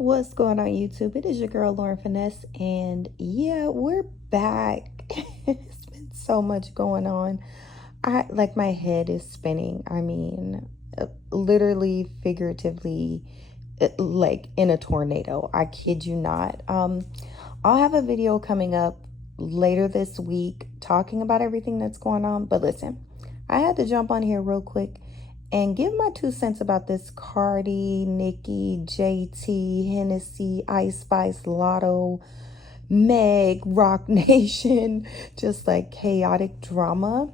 What's going on YouTube? It is your girl Lauren Finesse, and yeah, we're back. It's been so much going on. I like my head is spinning. I mean, literally, figuratively, like in a tornado. I kid you not. I'll have a video coming up later this week talking about everything that's going on. But listen, I had to jump on here real quick and give my 2 cents about this Cardi, Nicki, JT, Hennessy, Ice Spice, Lotto, Meg, Rock Nation, just like chaotic drama.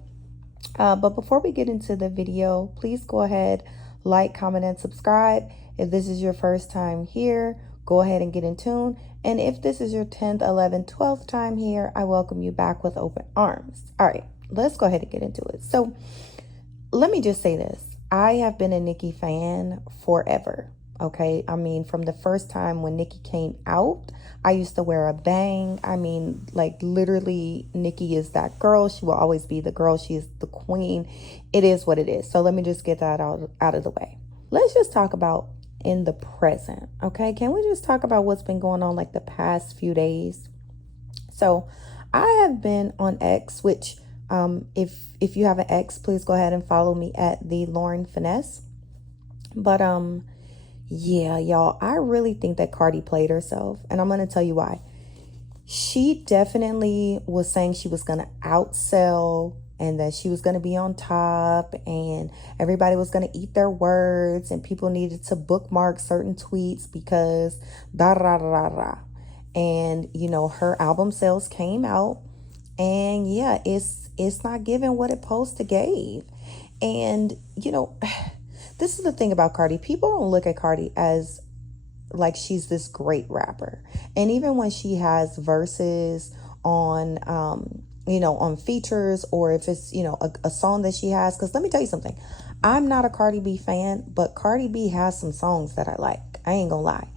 But before we get into the video, please go ahead, like, comment, and subscribe. If this is your first time here, go ahead and get in tune. And if this is your 10th, 11th, 12th time here, I welcome you back with open arms. All right, let's go ahead and get into it. So let me just say this. I have been a Nicki fan forever. Okay. I mean, from the first time when Nicki came out, I used to wear a bang. I mean, like literally, Nicki is that girl. She will always be the girl. She is the queen. It is what it is. So let me just get that out of the way. Let's just talk about in the present. Okay. Can we just talk about what's been going on like the past few days? So I have been on X, which if you have an X, please go ahead and follow me at the Lauren Finesse. But yeah, y'all, I really think that Cardi played herself, and I'm gonna tell you why. She definitely was saying she was gonna outsell and that she was gonna be on top, and everybody was gonna eat their words, and people needed to bookmark certain tweets because da da da da. And you know, her album sales came out, and yeah, it's not giving what it supposed to gave. And you know, this is the thing about Cardi. People don't look at Cardi as like she's this great rapper. And even when she has verses on on features, or if it's a song that she has, because let me tell you something, I'm not a Cardi B fan, but Cardi B has some songs that I like. I ain't gonna lie.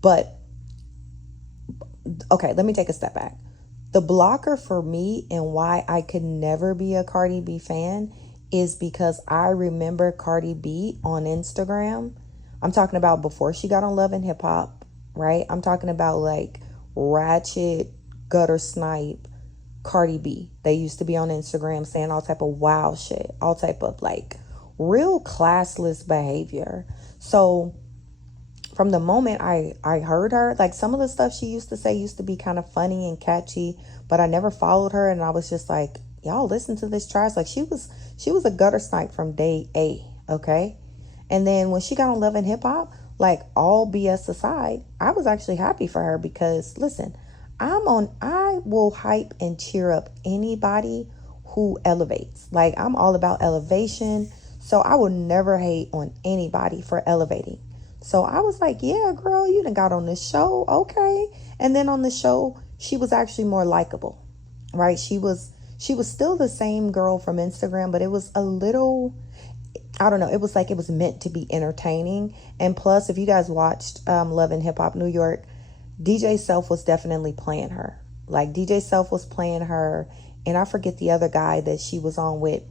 But okay, let me take a step back. The blocker for me and why I could never be a Cardi B fan is because I remember Cardi B on Instagram. I'm talking about before she got on Love and Hip Hop, right? I'm talking about like ratchet, gutter snipe Cardi B. They used to be on Instagram saying all type of wild shit, all type of like real classless behavior. So from the moment I heard her, like some of the stuff she used to say used to be kind of funny and catchy, but I never followed her, and I was just like, y'all listen to this trash. Like she was a gutter snipe from day A, okay? And then when she got on Love and Hip Hop, like all BS aside, I was actually happy for her because listen, I will hype and cheer up anybody who elevates. Like I'm all about elevation, so I will never hate on anybody for elevating. So I was like, yeah, girl, you done got on this show. Okay. And then on the show, she was actually more likable, right? She was still the same girl from Instagram, but it was a little, I don't know. It was like it was meant to be entertaining. And plus, if you guys watched Love and Hip Hop New York, DJ Self was definitely playing her. Like DJ Self was playing her. And I forget the other guy that she was on with,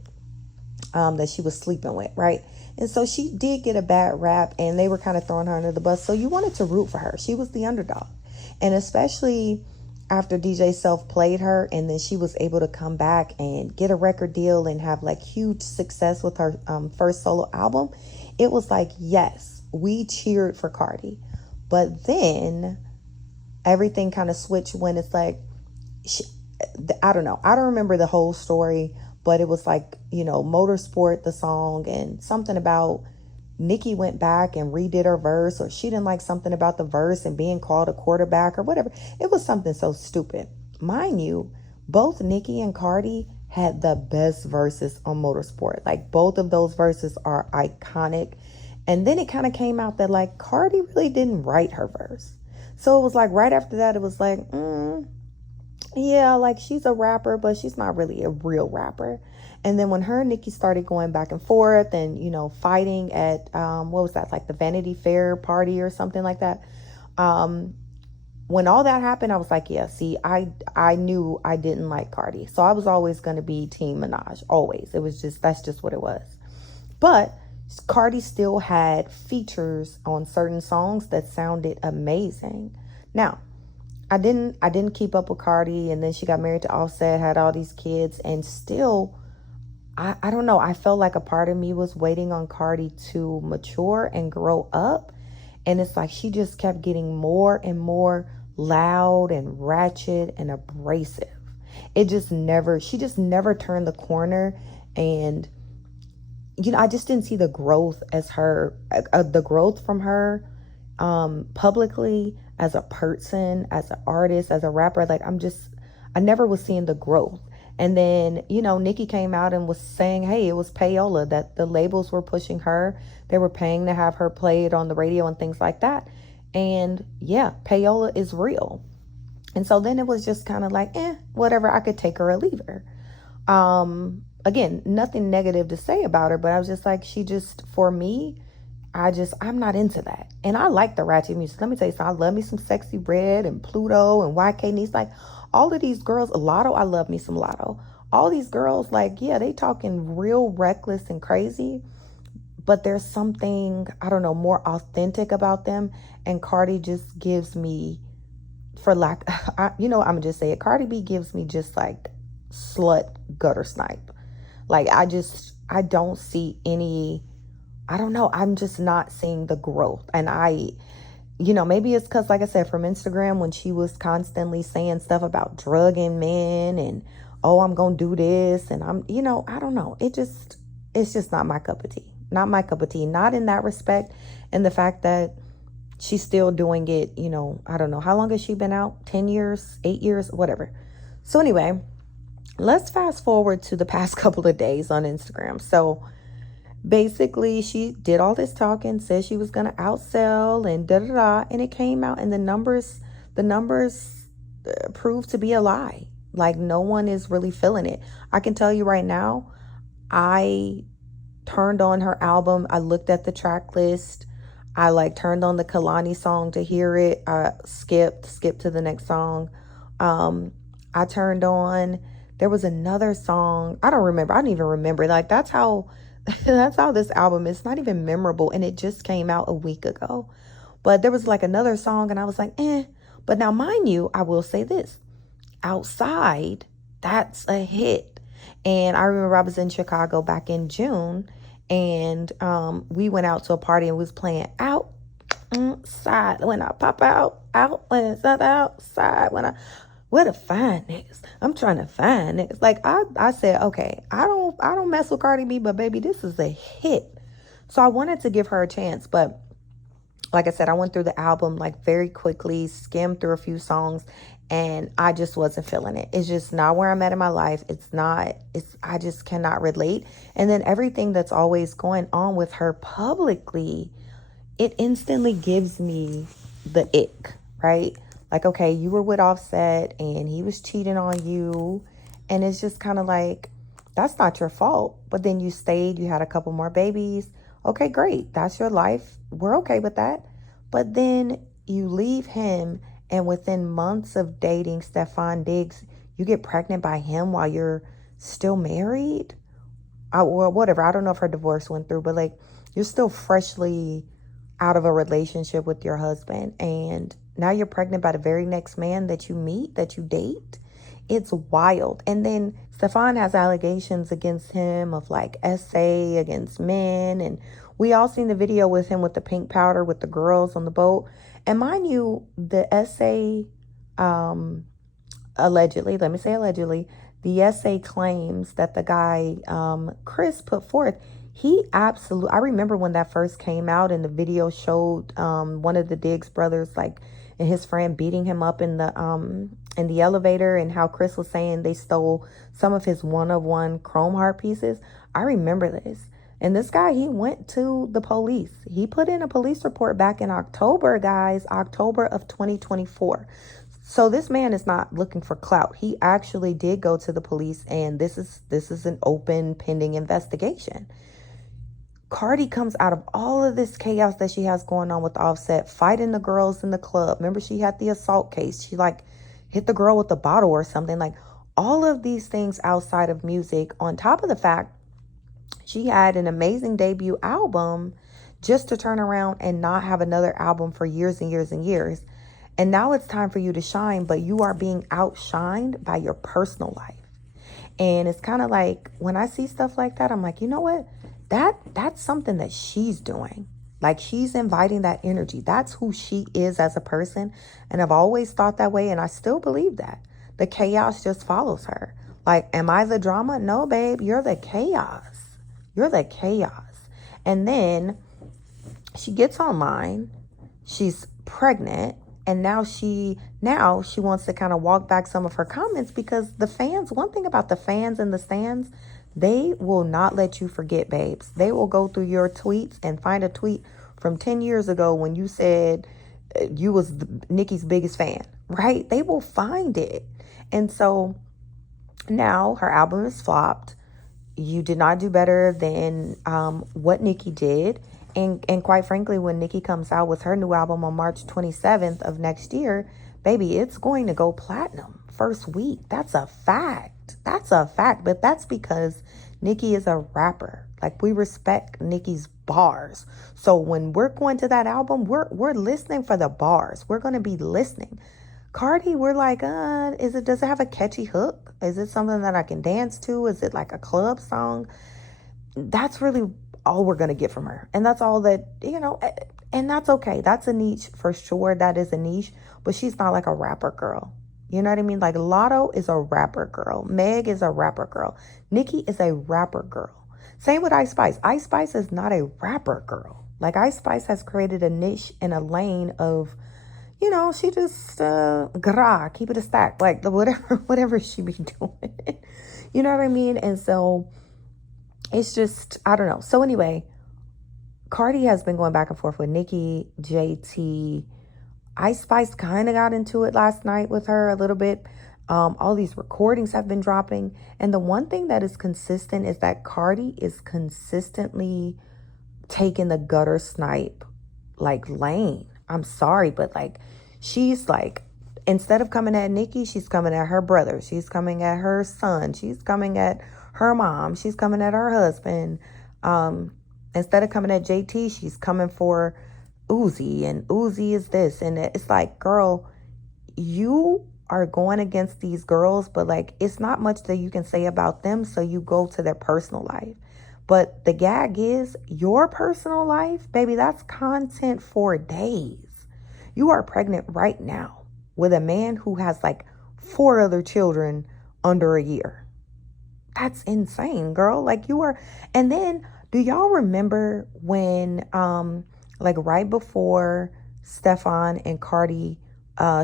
that she was sleeping with, right? And so she did get a bad rap, and they were kind of throwing her under the bus. So you wanted to root for her. She was the underdog. And especially after DJ Self played her, and then she was able to come back and get a record deal and have like huge success with her first solo album, it was like, yes, we cheered for Cardi. But then everything kind of switched when it's like, I don't know. I don't remember the whole story, but it was like, Motorsport, the song, and something about Nicki went back and redid her verse, or she didn't like something about the verse and being called a quarterback or whatever. It was something so stupid. Mind you, both Nicki and Cardi had the best verses on Motorsport. Like both of those verses are iconic. And then it kind of came out that like Cardi really didn't write her verse. So it was like right after that, it was like, yeah, like she's a rapper, but she's not really a real rapper. And then when her and Nicki started going back and forth and, fighting at, what was that, like the Vanity Fair party or something like that. When all that happened, I was like, yeah, see, I knew I didn't like Cardi. So I was always going to be Team Minaj, always. It was just, that's just what it was. But Cardi still had features on certain songs that sounded amazing. Now, I didn't keep up with Cardi, and then she got married to Offset, had all these kids, and still I don't know, I felt like a part of me was waiting on Cardi to mature and grow up. And it's like she just kept getting more and more loud and ratchet and abrasive. She just never turned the corner. And, I just didn't see the growth the growth from her publicly, as a person, as an artist, as a rapper. Like, I never was seeing the growth. And then, Nicki came out and was saying, hey, it was payola, that the labels were pushing her. They were paying to have her play it on the radio and things like that. And yeah, payola is real. And so then it was just kind of like, whatever, I could take her or leave her. Again, nothing negative to say about her, but I was just like, for me, I'm not into that. And I like the ratchet music. Let me tell you something. I love me some Sexy Red and Pluto and YK Niece. Like, all of these girls, Latto, I love me some Latto. All these girls, like, yeah, they talking real reckless and crazy, but there's something, I don't know, more authentic about them. And Cardi just gives me, I'm gonna just say it. Cardi B gives me just like slut gutter snipe. Like, I don't see any, I don't know. I'm just not seeing the growth. And maybe it's because, like I said, from Instagram, when she was constantly saying stuff about drugging men and, oh, I'm going to do this. And I don't know. It's just not my cup of tea. Not my cup of tea. Not in that respect. And the fact that she's still doing it, I don't know. How long has she been out? 10 years, 8 years, whatever. So anyway, let's fast forward to the past couple of days on Instagram. So basically, she did all this talking, said she was going to outsell and da-da-da, and it came out, and the numbers proved to be a lie. Like, no one is really feeling it. I can tell you right now, I turned on her album. I looked at the track list. I turned on the Kalani song to hear it. I skipped to the next song. I turned on, there was another song. I don't remember. I don't even remember. Like, that's how this album is not even memorable, and it just came out a week ago. But there was another song, and I was like, eh. But now, mind you, I will say this. Outside, that's a hit. And I remember I was in Chicago back in June, and we went out to a party and we was playing outside. When I pop out when it's not outside. Where the fine niggas? I'm trying to find niggas. Like, I said, okay, I don't mess with Cardi B, but baby, this is a hit. So I wanted to give her a chance, but like I said, I went through the album very quickly, skimmed through a few songs, and I just wasn't feeling it. It's just not where I'm at in my life. I just cannot relate. And then everything that's always going on with her publicly, it instantly gives me the ick, right? Like, okay, you were with Offset and he was cheating on you. And it's just kind of like, that's not your fault. But then you stayed, you had a couple more babies. Okay, great. That's your life. We're okay with that. But then you leave him, and within months of dating Stefan Diggs, you get pregnant by him while you're still married. Or whatever. I don't know if her divorce went through, but you're still freshly out of a relationship with your husband. And now you're pregnant by the very next man that you meet, that you date. It's wild. And then Stefan has allegations against him of SA against men. And we all seen the video with him with the pink powder with the girls on the boat. And mind you, the SA, allegedly, let me say allegedly, the SA claims that the guy, Chris, put forth. I remember when that first came out and the video showed one of the Diggs brothers and his friend beating him up in the elevator, and how Chris was saying they stole some of his one-of-one chrome heart pieces. I remember this. And this guy, he went to the police. He put in a police report back in October, guys, October of 2024. So this man is not looking for clout. He actually did go to the police, and this is an open pending investigation. Cardi comes out of all of this chaos that she has going on with Offset, fighting the girls in the club. Remember, she had the assault case. She hit the girl with a bottle or something. All of these things outside of music, on top of the fact She had an amazing debut album just to turn around and not have another album for years and years and years. And now it's time for you to shine, but you are being outshined by your personal life. And it's kind of like when I see stuff like that, I'm like, you know what? That's something that she's doing. Like she's inviting that energy. That's who she is as a person. And I've always thought that way. And I still believe that. The chaos just follows her. Like, am I the drama? No, babe, you're the chaos. You're the chaos. And then she gets online. She's pregnant. And now she wants to kind of walk back some of her comments because the fans, one thing about the fans in the stands, they will not let you forget, babes. They will go through your tweets and find a tweet from 10 years ago when you said you was Nicki's biggest fan, right? They will find it. And so now her album is flopped. You did not do better than what Nicki did. And quite frankly, when Nicki comes out with her new album on March 27th of next year, baby, it's going to go platinum first week. That's a fact. That's a fact. But that's because Nicki is a rapper. Like, we respect Nicki's bars. So when we're going to that album, we're listening for the bars. We're going to be listening. Cardi, we're like, does it have a catchy hook? Is it something that I can dance to? Is it like a club song? That's really all we're going to get from her. And that's all that, and that's okay. That's a niche for sure. That is a niche, but she's not like a rapper girl. You know what I mean? Like Latto is a rapper girl. Meg is a rapper girl. Nicki is a rapper girl. Same with Ice Spice. Ice Spice is not a rapper girl. Like Ice Spice has created a niche and a lane of, she just, keep it a stack. Like whatever she be doing. You know what I mean? And so it's just, I don't know. So anyway, Cardi has been going back and forth with Nicki, JT. Ice Spice kind of got into it last night with her a little bit. All these recordings have been dropping. And the one thing that is consistent is that Cardi is consistently taking the gutter snipe, like, lane. I'm sorry, but like, she's like, instead of coming at Nicki, she's coming at her brother. She's coming at her son. She's coming at her mom. She's coming at her husband. Instead of coming at JT, she's coming for Uzi, and Uzi is this. And it's like, girl, you are going against these girls, but like, it's not much that you can say about them. So you go to their personal life. But the gag is your personal life, baby, that's content for days. You are pregnant right now with a man who has like 4 other children under a year. That's insane, girl. Like, you are. And then, do y'all remember when, like, right before Stefan and Cardi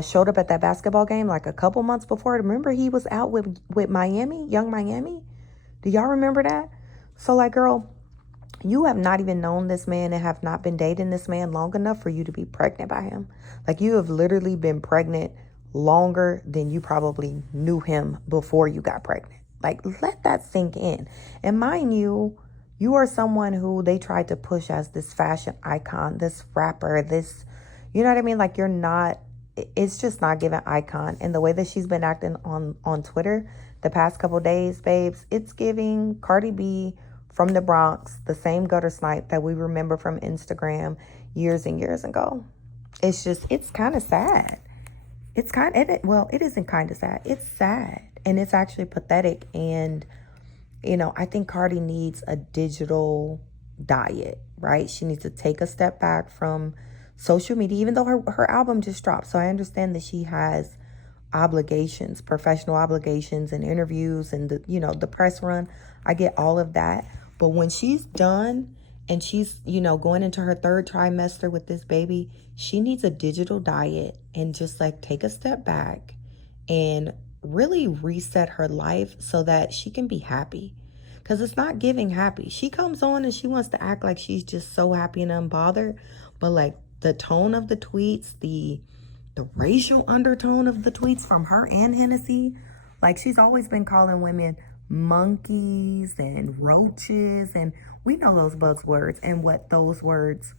showed up at that basketball game, like a couple months before? Remember he was out with Miami, Young Miami? Do y'all remember that? So, like, girl, you have not even known this man and have not been dating this man long enough for you to be pregnant by him. Like, you have literally been pregnant longer than you probably knew him before you got pregnant. Like, let that sink in. And mind you, you are someone who they tried to push as this fashion icon, this rapper, this, you know what I mean? Like, you're not, it's just not giving icon. And the way that she's been acting on Twitter the past couple days, babes, it's giving Cardi B from the Bronx, the same gutter snipe that we remember from Instagram years and years ago. It's just, it's kind of sad. It isn't kind of sad. It's sad. And it's actually pathetic. And, I think Cardi needs a digital diet, right? She needs to take a step back from social media, even though her album just dropped. So I understand that she has obligations, professional obligations and interviews and the press run. I get all of that. But when she's done and she's, going into her 3rd trimester with this baby, she needs a digital diet and just like take a step back and really reset her life so that she can be happy. Because it's not giving happy. She comes on and she wants to act like she's just so happy and unbothered. But like the tone of the tweets, the racial undertone of the tweets from her and Hennessy, like she's always been calling women monkeys and roaches, and we know those buzzwords and what those words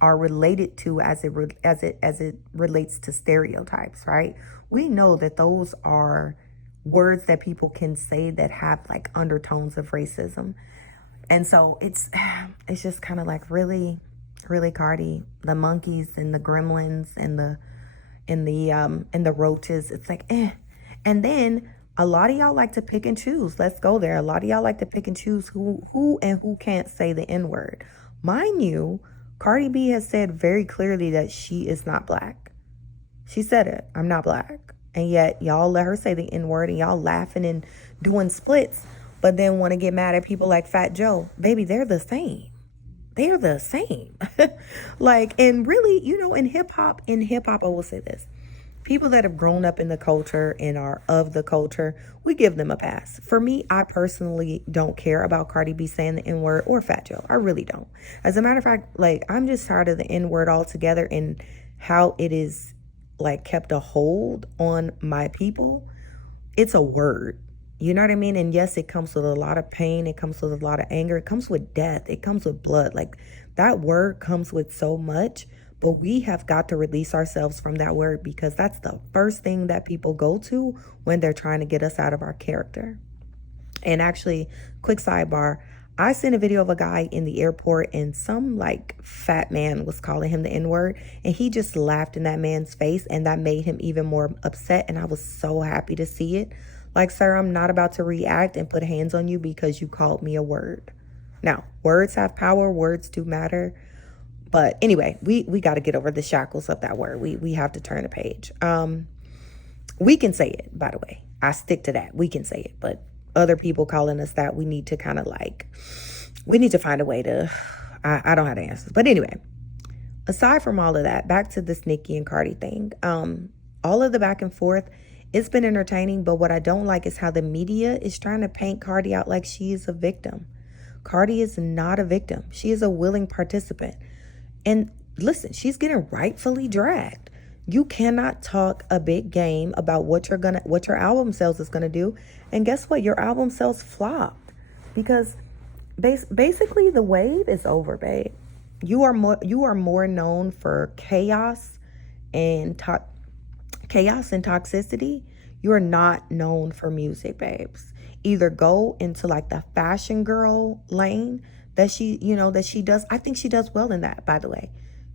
are related to as it relates to stereotypes, right? We know that those are words that people can say that have like undertones of racism. And so it's just kind of like, really, really, Cardi, the monkeys and the gremlins and the roaches. It's like, eh. And then a lot of y'all like to pick and choose. Let's go there. A lot of y'all like to pick and choose who can't say the N-word. Mind you, Cardi B has said very clearly that she is not black. She said it. I'm not black. And yet y'all let her say the N-word and y'all laughing and doing splits, but then want to get mad at people like Fat Joe. Baby, they're the same. They're the same. Like, and really, in hip hop, I will say this. People that have grown up in the culture and are of the culture, we give them a pass. For me, I personally don't care about Cardi B saying the N-word or Fat Joe. I really don't. As a matter of fact, like, I'm just tired of the N-word altogether and how it is, like, kept a hold on my people. It's a word. You know what I mean? And yes, it comes with a lot of pain. It comes with a lot of anger. It comes with death. It comes with blood. Like, that word comes with so much. But we have got to release ourselves from that word, because that's the first thing that people go to when they're trying to get us out of our character. And actually, quick sidebar, I seen a video of a guy in the airport and some like fat man was calling him the N-word, and he just laughed in that man's face, and that made him even more upset. And I was so happy to see it. Like, sir, I'm not about to react and put hands on you because you called me a word. Now, words have power. Words do matter. But anyway, we got to get over the shackles of that word. We have to turn the page. We can say it, by the way. I stick to that. We can say it. But other people calling us that, we need to kind of like, we need to find a way to, I don't have the answers. But anyway, aside from all of that, back to this Nicki and Cardi thing. All of the back and forth, it's been entertaining. But what I don't like is how the media is trying to paint Cardi out like she is a victim. Cardi is not a victim. She is a willing participant. And listen, she's getting rightfully dragged. You cannot talk a big game about what your album sales is gonna do, and guess what? Your album sales flopped because basically the wave is over, babe. You are more known for chaos and toxicity. You are not known for music, babes. Either go into like the fashion girl lane that she does. I think she does well in that, by the way.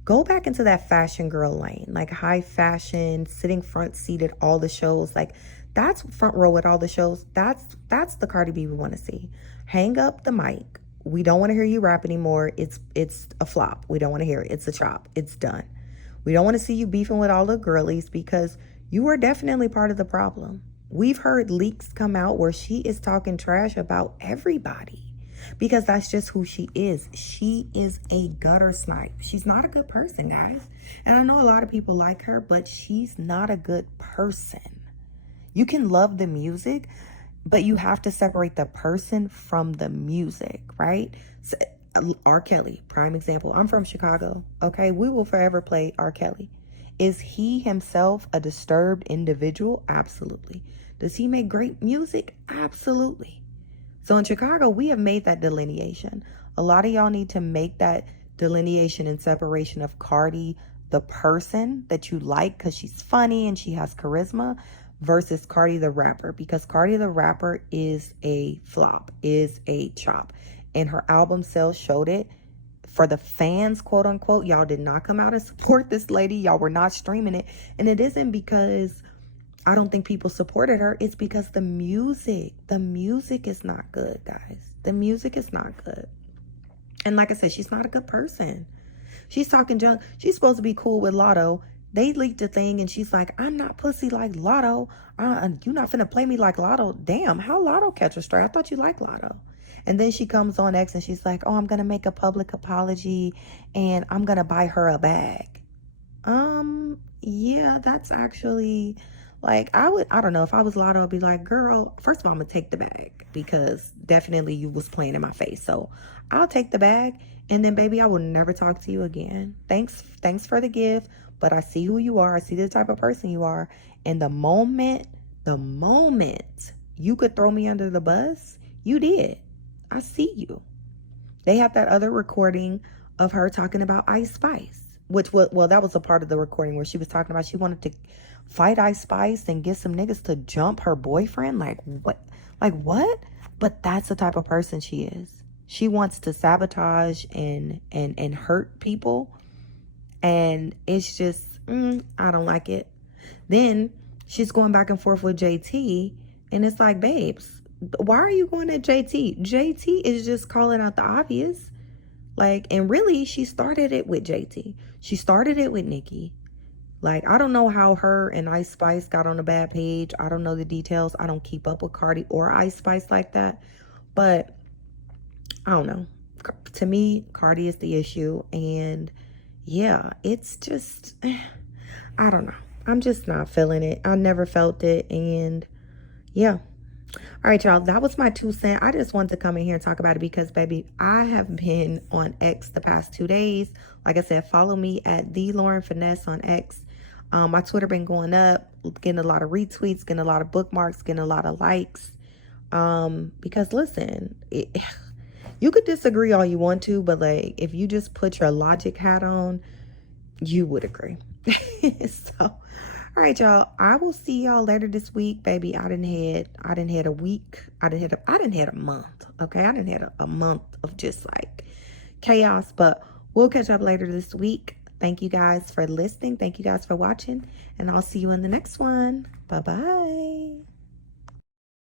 Go back into that fashion girl lane, like high fashion, sitting front seat at all the shows. Like, that's front row at all the shows. That's the Cardi B we want to see. Hang up the mic. We don't want to hear you rap anymore. It's a flop. We don't want to hear it. It's a chop. It's done. We don't want to see you beefing with all the girlies, because you are definitely part of the problem. We've heard leaks come out where she is talking trash about everybody, because that's just who she is. She is a gutter snipe. She's not a good person, guys. And I know a lot of people like her, but she's not a good person. You can love the music, but you have to separate the person from the music, right? So, R. Kelly, prime example. I'm from Chicago, okay? We will forever play R. Kelly. Is he himself a disturbed individual? Absolutely. Does he make great music? Absolutely. So in Chicago, we have made that delineation. A lot of y'all need to make that delineation and separation of Cardi, the person that you like because she's funny and she has charisma, versus Cardi the rapper, because Cardi the rapper is a flop, is a chop. And her album sales showed it. For the fans, quote unquote, y'all did not come out and support this lady. Y'all were not streaming it. And it isn't because I don't think people supported her. It's because the music is not good, guys. The music is not good. And like I said, she's not a good person. She's talking junk. She's supposed to be cool with Latto. They leaked a thing and she's like, I'm not pussy like Latto. You're not finna play me like Latto. Damn, how Latto catch a strike? I thought you liked Latto. And then she comes on X and she's like, oh, I'm going to make a public apology and I'm going to buy her a bag. Yeah, that's actually... Like, I don't know, if I was Latto, I'd be like, girl, first of all, I'm going to take the bag, because definitely you was playing in my face. So I'll take the bag, and then, baby, I will never talk to you again. Thanks for the gift, but I see who you are. I see the type of person you are. And the moment you could throw me under the bus, you did. I see you. They have that other recording of her talking about Ice Spice, which was, well, that was a part of the recording where she was talking about she wanted to fight Ice Spice and get some niggas to jump her boyfriend. Like what? But that's the type of person she is. She wants to sabotage and hurt people. And it's just, I don't like it. Then she's going back and forth with JT. And it's like, babes, why are you going at JT? JT is just calling out the obvious. Like, and really, she started it with JT. She started it with Nicki. Like, I don't know how her and Ice Spice got on a bad page. I don't know the details. I don't keep up with Cardi or Ice Spice like that. But I don't know. To me, Cardi is the issue. And yeah, it's just, I don't know. I'm just not feeling it. I never felt it. And yeah. All right, y'all, that was my 2 cents. I just wanted to come in here and talk about it because, baby, I have been on X the past 2 days. Like I said, follow me at the Lauren Finesse on X. My Twitter been going up, getting a lot of retweets, getting a lot of bookmarks, getting a lot of likes. Because listen, you could disagree all you want to, but like if you just put your logic hat on, you would agree. So, all right, y'all. I will see y'all later this week, baby. I done had a week. I done had a month. Okay, I done had a month of just like chaos. But we'll catch up later this week. Thank you guys for listening. Thank you guys for watching, and I'll see you in the next one. Bye bye.